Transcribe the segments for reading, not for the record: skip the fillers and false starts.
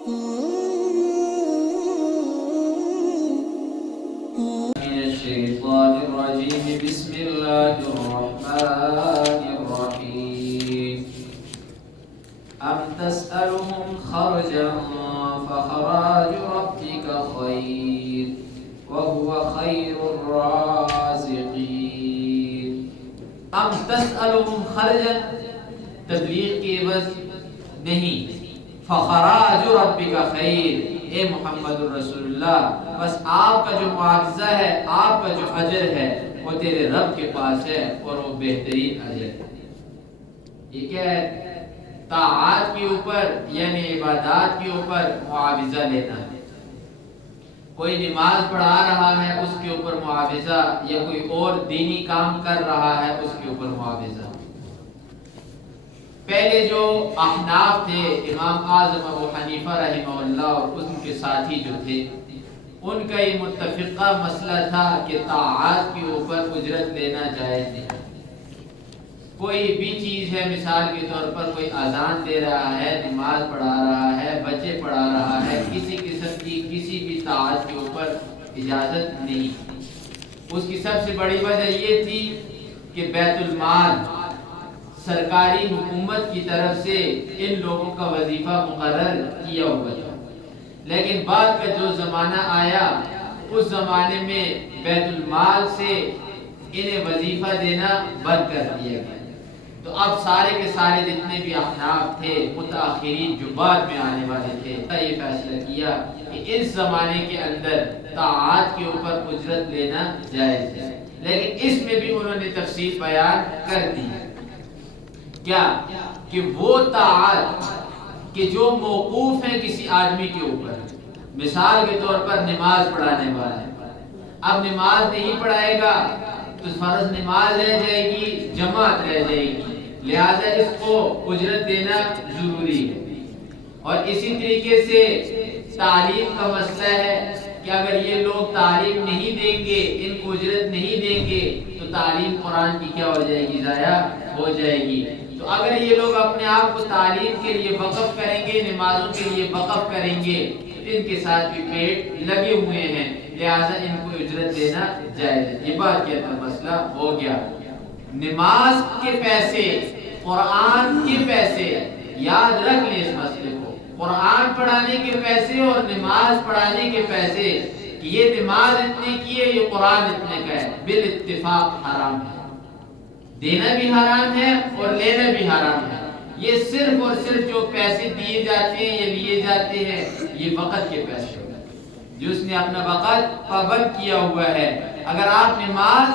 الشيطان الرجيم بسم الله الرحمن الرحيم أم تسألهم خرجا فخراج ربك خير وهو خير الرازقين أم تسألهم خرجا تبلیغ کی عوض نہیں فخراج ربک خیر اے محمد الرسول اللہ بس آپ کا جو معاوضہ ہے آپ کا جو اجر ہے وہ تیرے رب کے پاس ہے اور وہ بہترین اجر ہے. یہ کیا ہے؟ طاعات کے اوپر یعنی عبادات کے اوپر معاوضہ لینا ہے. کوئی نماز پڑھا رہا ہے اس کے اوپر معاوضہ یا کوئی اور دینی کام کر رہا ہے اس کے اوپر معاوضہ. پہلے جو احناف تھے امام اعظم ابو حنیفہ رحمہ اللہ اور ان کے ساتھی جو تھے ان کا یہ متفقہ مسئلہ تھا کہ طاعات کے اوپر اجرت لینا جائز نہیں. کوئی بھی چیز ہے مثال کے طور پر کوئی اذان دے رہا ہے نماز پڑھا رہا ہے بچے پڑھا رہا ہے کسی قسم کی کسی بھی طاعت کے اوپر اجازت نہیں. اس کی سب سے بڑی وجہ یہ تھی کہ بیت المال سرکاری حکومت کی طرف سے ان لوگوں کا وظیفہ مقرر کیا ہوا تھا. لیکن بعد کا جو زمانہ آیا اس زمانے میں بیت المال سے انہیں وظیفہ دینا بند کر دیا گیا. تو اب سارے کے سارے جتنے بھی احناف تھے متاخرین جو بعد میں آنے والے تھے یہ فیصلہ کیا کہ اس زمانے کے اندر طاعات کے اوپر اجرت لینا جائز ہے. لیکن اس میں بھی انہوں نے تفصیل بیان کر دی. کیا کہ وہ طاعات کہ جو موقوف ہیں کسی آدمی کے اوپر. مثال کے طور پر نماز پڑھانے والا ہے اب نماز نہیں پڑھائے گا تو فرض نماز رہ جائے گی جماعت رہ جائے گی لہذا اس کو اجرت دینا ضروری ہے. اور اسی طریقے سے تعلیم کا مسئلہ ہے کہ اگر یہ لوگ تعلیم نہیں دیں گے ان کو اجرت نہیں دیں گے تو تعلیم قرآن کی کیا ہو جائے گی ضائع ہو جائے گی. تو اگر یہ لوگ اپنے آپ کو تعلیم کے لیے وقف کریں گے نمازوں کے لیے وقف کریں گے تو ان کے ساتھ بھی پیٹ لگے ہوئے ہیں لہذا ان کو اجرت دینا جائز ہے. یہ بات کیا تھا مسئلہ ہو گیا. نماز کے پیسے قرآن کے پیسے یاد رکھ لیں اس مسئلے کو. قرآن پڑھانے کے پیسے اور نماز پڑھانے کے پیسے یہ نماز اتنے کی ہے یہ قرآن اتنے کا ہے بالاتفاق حرام ہے. دینا بھی حرام ہے اور لینا بھی حرام ہے. یہ صرف اور صرف جو پیسے دیے جاتے ہیں یا لیے جاتے ہیں یہ وقت کے پیسے ہوتے ہیں جو اس نے اپنا وقت پابند کیا ہوا ہے. اگر آپ نماز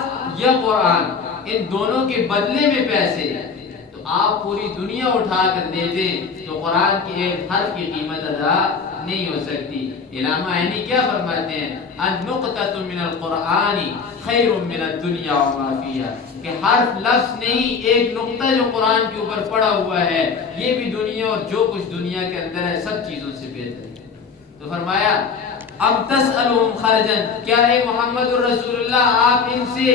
یا قرآن ان دونوں کے بدلے میں پیسے تو آپ پوری دنیا اٹھا کر دے دیں تو قرآن کے ایک حرف کی قیمت ادا نہیں ہو سکتی. علامہ عینی کیا فرماتے ہیں النقطۃ من القرآن خیر من الدنیا وما فیہا کہ حرف لفظ نہیں ایک نقطہ جو قرآن کے اوپر پڑا ہوا ہے یہ بھی دنیا اور جو کچھ دنیا کے اندر ہے سب چیزوں سے بہتر ہے. تو فرمایا اب تسألهم خرجا کیا ہے محمد الرسول اللہ آپ ان سے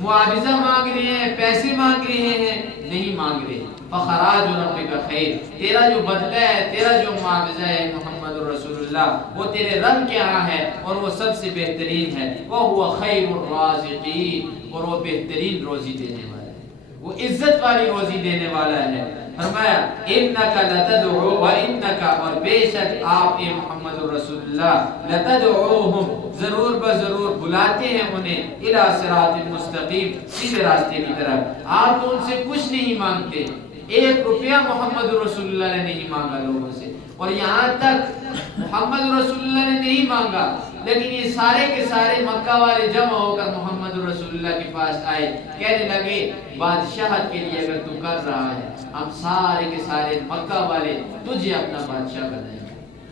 معاوضہ مانگ رہے ہیں پیسے مانگ رہے ہیں؟ نہیں مانگ رہے. فخراج ربک خیر تیرا جو بدلہ ہے تیرا جو معاوضہ ہے محمد الرسول اللہ وہ تیرے رب کے ہاں ہے اور وہ سب سے بہترین ہے. وَهُوَ خَيْرُ الرَّازِقِينَ اور وہ بہترین روزی دینے والا ہے وہ عزت والی روزی دینے والا ہے. فرمایا انک لتدعو وانک اور بے شک آپ اے محمد الرسول اللہ لتدعوہم ضرور بضرور بلاتے ہیں انہیں الی صراط مستقیم سیدھے راستے کی طرف. آپ تو ان سے کچھ نہیں مانگتے 1 روپیہ محمد رسول اللہ نے نہیں مانگا لوگوں سے اور یہاں تک محمد رسول اللہ نے نہیں مانگا لیکن یہ سارے کے سارے مکہ والے جمع ہو کر محمد رسول اللہ کے پاس آئے کہنے لگے بادشاہت کے لیے اگر تو کر رہا ہے ہم سارے کے سارے مکہ والے تجھے اپنا بادشاہ بنائیں گے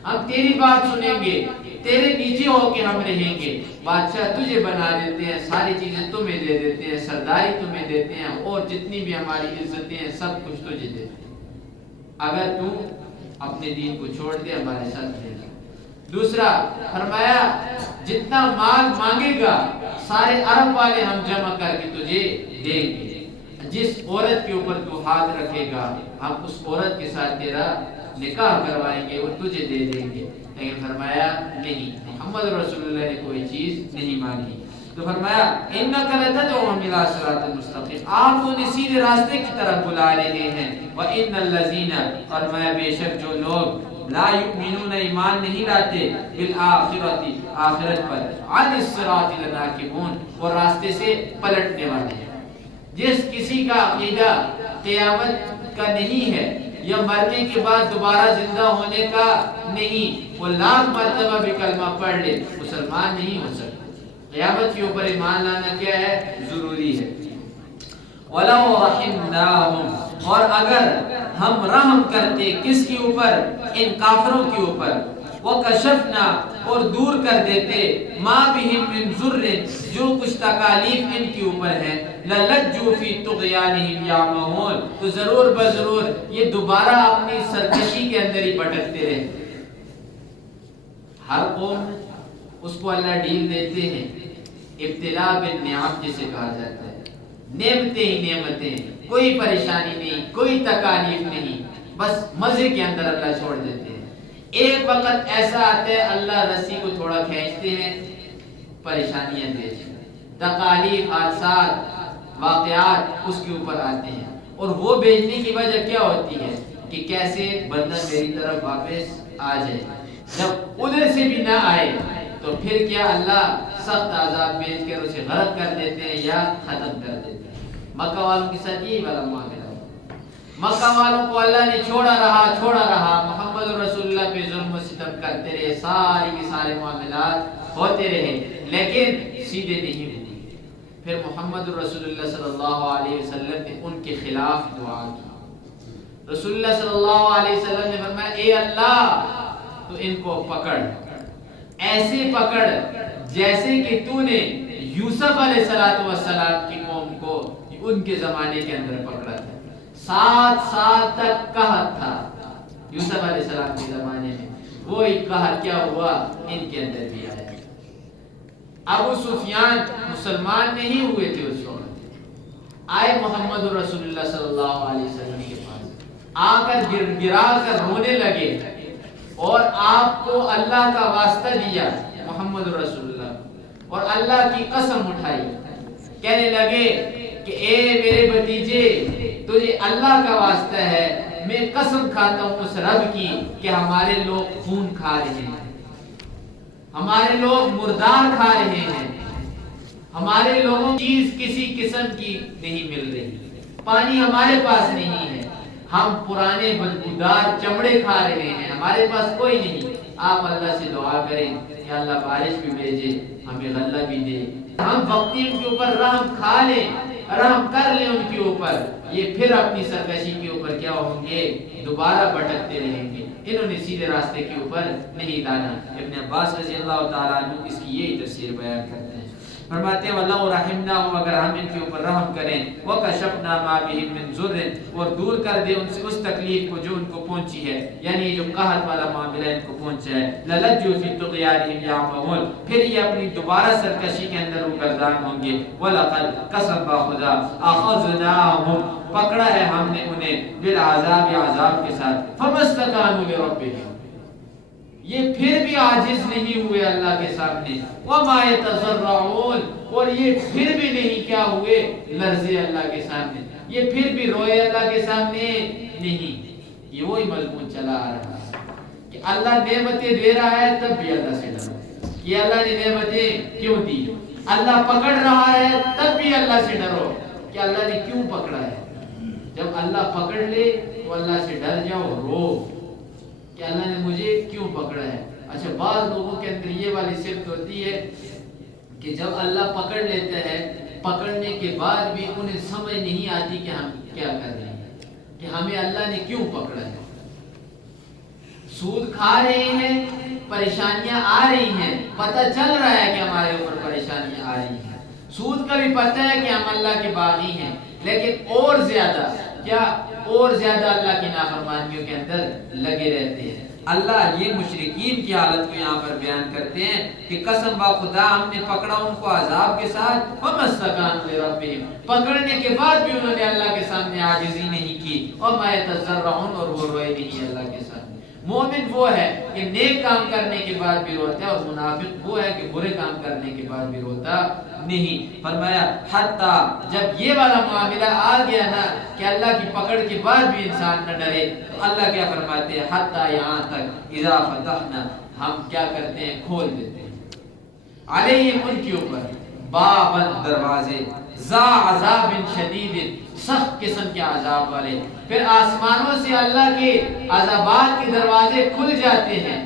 ہم تیری بات سنیں گے تیرے نیچے ہو کے ہم رہیں گے. بادشاہ تجھے بنا دیتے ہیں ساری چیزیں تمہیں دے دیتے ہیں سرداری تمہیں دیتے ہیں اور جتنی بھی ہماری عزتیں ہیں سب کچھ تجھے دیتے ہیں اگر تو اپنے دین کو چھوڑ دے ہمارے ساتھ رہنا. دوسرا فرمایا جتنا مال مانگے گا سارے عرب والے ہم جمع کر کے تجھے دیں گے. جس عورت کے اوپر تو ہاتھ رکھے گا ہم اس عورت کے ساتھ تیرا نکاح کروائیں گے، وہ تجھے دے دیں گے. لیکن فرمایا نہیں، محمد رسول اللہ نے کوئی چیز نہیں مانگی. تو فرمایا انک لتدعوہم الی صراط مستقیم، آپ انہیں سیدھے راستے کی طرف بلا رہے ہیں. وان الذین، فرمایا بے شک جو لوگ لا یؤمنون، ایمان نہیں لاتے، بالآخرۃ، آخرت پر، عن الصراط لناکبون، اور راستے سے پلٹنے والے ہیں. جس کسی کا عقیدہ قیامت کا نہیں ہے یا مرنے کے بعد دوبارہ زندہ ہونے کا نہیں، وہ لاکھ مرتبہ بھی کلمہ پڑھ لے، مسلمان نہیں ہو سکتا. قیامت کے اوپر ایمان لانا کیا ہے؟ ضروری ہے. وَلَوْ رَحِمْنَاهُمْ، اور اگر ہم رحم کرتے کس کے اوپر؟ ان کافروں کے اوپر. وَكَشَفْنَا، اور دور کر دیتے، مَا بِهِمْ مِنْ ضُرٍّ، جو کچھ تکالیف ان کے اوپر ہے، لَلَجُّوا فِي طُغْيَانِهِمْ يَعْمَهُونَ، تو ضرور بضرور یہ دوبارہ اپنی سرکشی کے اندر ہی بھٹکتے رہتے. ہر قوم اس کو اللہ ڈیل دیتے ہیں، ابتلاء بالنعم جسے کہا جاتا ہے. نعمتیں ہی نعمتیں، کوئی پریشانی نہیں، کوئی تکالیف نہیں، بس مزے کے اندر اللہ چھوڑ دیتے ہیں. ایک وقت ایسا آتا ہے اللہ رسی کو تھوڑا کھینچتے ہیں، پریشانیاں دیتے ہیں، تکالیف، حادثات، واقعات اس کے اوپر آتے ہیں. اور وہ بھیجنے کی وجہ کیا ہوتی ہے؟ کہ کیسے بندہ میری طرف واپس آ جائے. جب ادھر سے بھی نہ آئے تو پھر کیا اللہ سخت عذاب بھیج کر اسے غرق کر دیتے ہیں یا ختم کر دیتے ہیں. مکہ والوں کے ساتھ یہی والا معاملہ. مکہ والوں کو اللہ نے چھوڑا رہا، محمد رسول اللہ پہ ظلم و ستم کرتے رہے، ساری کے سارے معاملات ہوتے رہے، لیکن سیدھے نہیں ہوئے. پھر محمد رسول اللہ صلی اللہ علیہ وسلم نے ان کے خلاف دعا کی. رسول اللہ صلی اللہ علیہ وسلم نے فرمایا اے اللہ تو ان کو پکڑ، ایسے پکڑ جیسے کہ تو نے یوسف علیہ السلام کی قوم کو ان کے زمانے کے اندر پکڑا تھا. 7 سال تک قحط تھا یوسف علیہ السلام کے زمانے میں، وہی قحط کیا ہوا ان کے اندر بھی آیا. ابو سفیان مسلمان نہیں ہوئے تھے اس وقت، آئے محمد رسول اللہ صلی اللہ علیہ وسلم کے پاس، آ کر گرا کر رونے لگے اور آپ کو اللہ کا واسطہ دیا محمد رسول اللہ، اور اللہ کی قسم اٹھائی، کہنے لگے کہ اے میرے بھتیجے تجھے اللہ کا واسطہ ہے، میں قسم کھاتا ہوں اس رب کی کہ ہمارے لوگ خون کھا رہے ہیں، ہمارے لوگ مردار کھا رہے ہیں، ہمارے لوگوں چیز کسی قسم کی نہیں مل رہی، پانی ہمارے پاس نہیں ہے، ہم پرانے بدبودار چمڑے کھا رہے ہیں، ہمارے پاس کوئی نہیں. آپ اللہ سے دعا کریں کہ اللہ بارش بھی بھیجے، ہمیں غلہ بھی دے، ہم وقتی ان کے اوپر رحم کھا لیں، رحم کر لیں ان کے اوپر. یہ پھر اپنی سرکشی کے اوپر کیا ہوں گے؟ دوبارہ بھٹکتے رہیں گے. انہوں نے سیدھے راستے کے اوپر نہیں لانا. ابن عباس رضی اللہ تعالیٰ عنہ اس کی یہی تفسیر بیان کرتے ہیں، فرماتے ہیں وَلَوْ رَحِمْنَاهُمْ، اگر ہم ان کے اوپر رحم کریں، وَكَشَفْنَا مَا بِهِمْ مِنْ ضُرٍّ، اور دور کر دیں ان سے اس تکلیف کو جو ان کو پہنچی ہے، یعنی جو قحط والا معاملہ ان کو پہنچا ہے، لَلَجُّوا فِي طُغْيَانِهِمْ يَعْمَهُونَ، پھر یہ اپنی دوبارہ سرکشی کے اندر روگردان ہوں گے. وَلَقَدْ قسم بخدا أَخَذْنَاهُمْ، پکڑا ہے ہم نے انہیں، بالعذاب، عذاب کے ساتھ، فَمَا اسْتَكَانُوا لِرَبِّهِمْ، یہ پھر بھی عاجز نہیں ہوئے اللہ کے سامنے. وَمَا يَتَضَرَّعُونَ، اور یہ پھر بھی نہیں کیا ہوئے؟ لرزے اللہ کے سامنے، یہ پھر بھی روئے اللہ کے سامنے نہیں. یہ وہی مضمون چلا آ رہا ہے کہ اللہ نعمتیں دے رہا ہے تب بھی اللہ سے ڈرو. یہ اللہ نے نعمتیں کیوں دی؟ اللہ پکڑ رہا ہے تب بھی اللہ سے ڈرو کہ اللہ نے کیوں پکڑا ہے. جب اللہ پکڑ لے تو اللہ سے ڈر جاؤ، رو کہ اللہ نے مجھے کیوں پکڑا ہے. اچھا، بعض لوگوں کے اندر یہ والی صفت ہوتی ہے کہ جب اللہ پکڑ لیتا ہے، پکڑنے کے بعد بھی انہیں سمجھ نہیں آتی کہ ہم کیا کر رہے ہیں، کہ ہمیں اللہ نے کیوں پکڑا ہے. سود کھا رہے ہیں، پریشانیاں آ رہی ہیں، پتہ چل رہا ہے کہ ہمارے اوپر پریشانیاں آ رہی ہیں. سود کا بھی پتہ ہے کہ ہم اللہ کے باغی ہیں، لیکن اور زیادہ کیا، اور زیادہ اللہ کی نافرمانیوں کے اندر لگے رہتے ہیں. اللہ یہ مشرکین کی حالت کو یہاں پر بیان کرتے ہیں کہ قسم با خدا ہم نے پکڑا ان کو عذاب کے ساتھ، وَمَا اسْتَكَانُوا لِرَبِّهِمْ، پکڑنے کے بعد بھی انہوں نے اللہ کے سامنے عاجزی نہیں کی، وَمَا يَتَضَرَّعُونَ، اور وہ روئے نہیں اللہ کے سامنے. مومن وہ ہے کہ نیک کام کرنے کے بعد بھی روتا ہے، اور منافق وہ ہے کہ برے کام کرنے کے بعد بھی روتا نہیں۔ فرمایا حتیٰ جب یہ والا معاملہ آ گیا نا کہ اللہ کی پکڑ کے بعد بھی انسان نہ ڈرے، تو اللہ کیا فرماتے ہیں، حتیٰ یہاں تک اذا فتحنا، ہم کیا کرتے ہیں، کھول دیتے ہیں، علیہم ان کے اوپر، بابن دروازے، ذا عذاب شدید، سخت قسم کے عذاب والے۔ پھر آسمانوں سے اللہ کے عذابات کے دروازے کھل جاتے ہیں،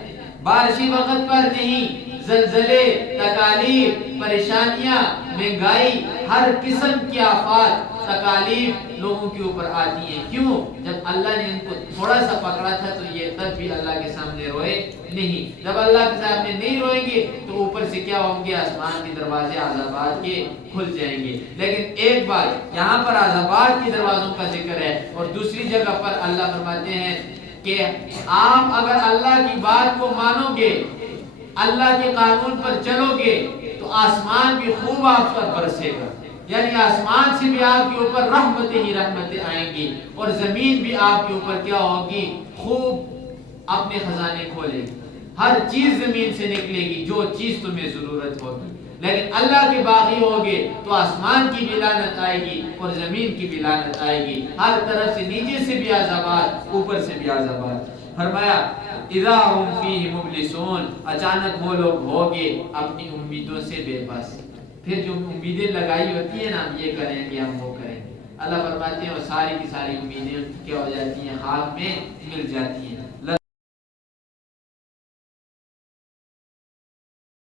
بارشی وقت پر نہیں، زلزلے، تکالیف، پریشانیاں، مہنگائی، ہر قسم کی آفات، تکالیف لوگوں کے اوپر آتی ہیں۔ کیوں؟ جب اللہ نے ان کو تھوڑا سا پکڑا تھا تو یہ تب بھی اللہ کے سامنے روئے نہیں۔ جب اللہ کے سامنے نہیں روئیں گے تو اوپر سے کیا ہوں گے، آسمان کے دروازے عذابات کے کھل جائیں گے۔ لیکن ایک بات، یہاں پر عذابات کے دروازوں کا ذکر ہے، اور دوسری جگہ پر اللہ فرماتے ہیں کہ آپ اگر اللہ کی بات کو مانو گے، اللہ کے قانون پر چلو گے، تو آسمان بھی خوب آپ پر برسے گا، یعنی آسمان سے بھی آپ کے اوپر رحمتیں ہی رحمتیں آئیں گی، اور زمین بھی آپ کے اوپر کیا ہوگی، خوب اپنے خزانے کھولے گی، ہر چیز زمین سے نکلے گی جو چیز تمہیں ضرورت ہوگی۔ لیکن اللہ کے باغی ہوگے تو آسمان کی بھی لعنت آئے گی اور زمین کی بھی لعنت آئے گی، ہر طرف سے، نیچے سے بھی عذابات، اوپر سے بھی عذابات۔ فرمایا اذا ہم فیہ مبلسون، اچانک وہ لوگ ہوگے اپنی امیدوں سے بے بس۔ پھر جو امیدیں لگائی ہوتی ہیں نا، ہم یہ کریں گے، ہم وہ کریں گے، اللہ فرماتے ہیں وہ ساری کی ساری امیدیں کیا ہو جاتی ہیں، خاک میں مل جاتی ہیں۔